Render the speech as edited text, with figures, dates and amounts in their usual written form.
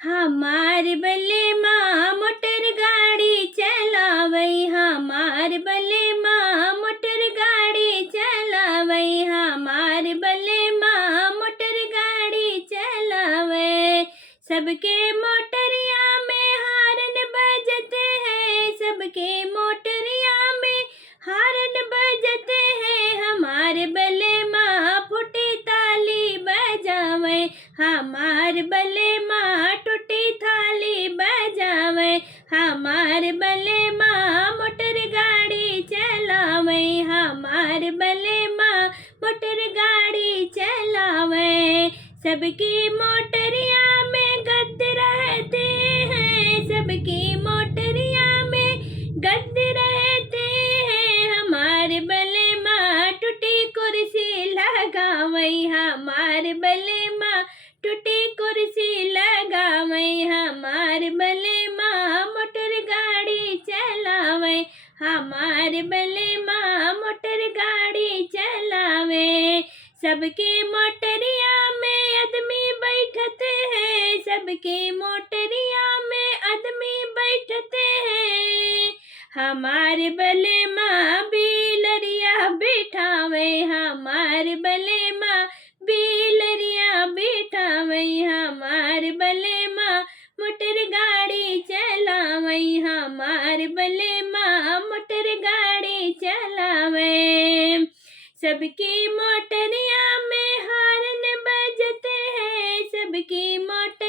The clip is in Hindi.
हमार बले माँ मोटर गाड़ी चलावई, हमार बले माँ मोटर गाड़ी चलावई, हमार बले माँ मोटर गाड़ी चलावे। सबके मोटरिया में हारन बजते हैं, सबके मोटरिया में हारन बजते हैं, हमार बले माँ फूटी ताली बजावे, हमार बले माँ टूटी थाली बजावे, हमार बले माँ मोटर गाड़ी चलावे, हमार बले माँ मोटर गाड़ी चलावे। सबकी मोटरिया में गद्दे रहते हैं, सबकी मोटरिया में गद्दे रहते हैं, हमार बले माँ टूटी कुर्सी लगावई, हमार बले माँ टूटी कुर्सी लगावई, हमार बले माँ मोटर गाड़ी चलावे, हमार बले माँ मोटर गाड़ी चलावे। सबके मोटरिया में आदमी बैठते हैं, सबके मोटरिया में आदमी बैठते हैं, हमार बले माँ बिलरिया बिठावे, हमार बले माँ बिलरिया बिठावे, हमार बले माँ मोटर गाड़ी चलावई, हमार बले माँ मोटर गाड़ी चलावे। सबकी मोटरिया में हारन बजते हैं, सबकी मोटर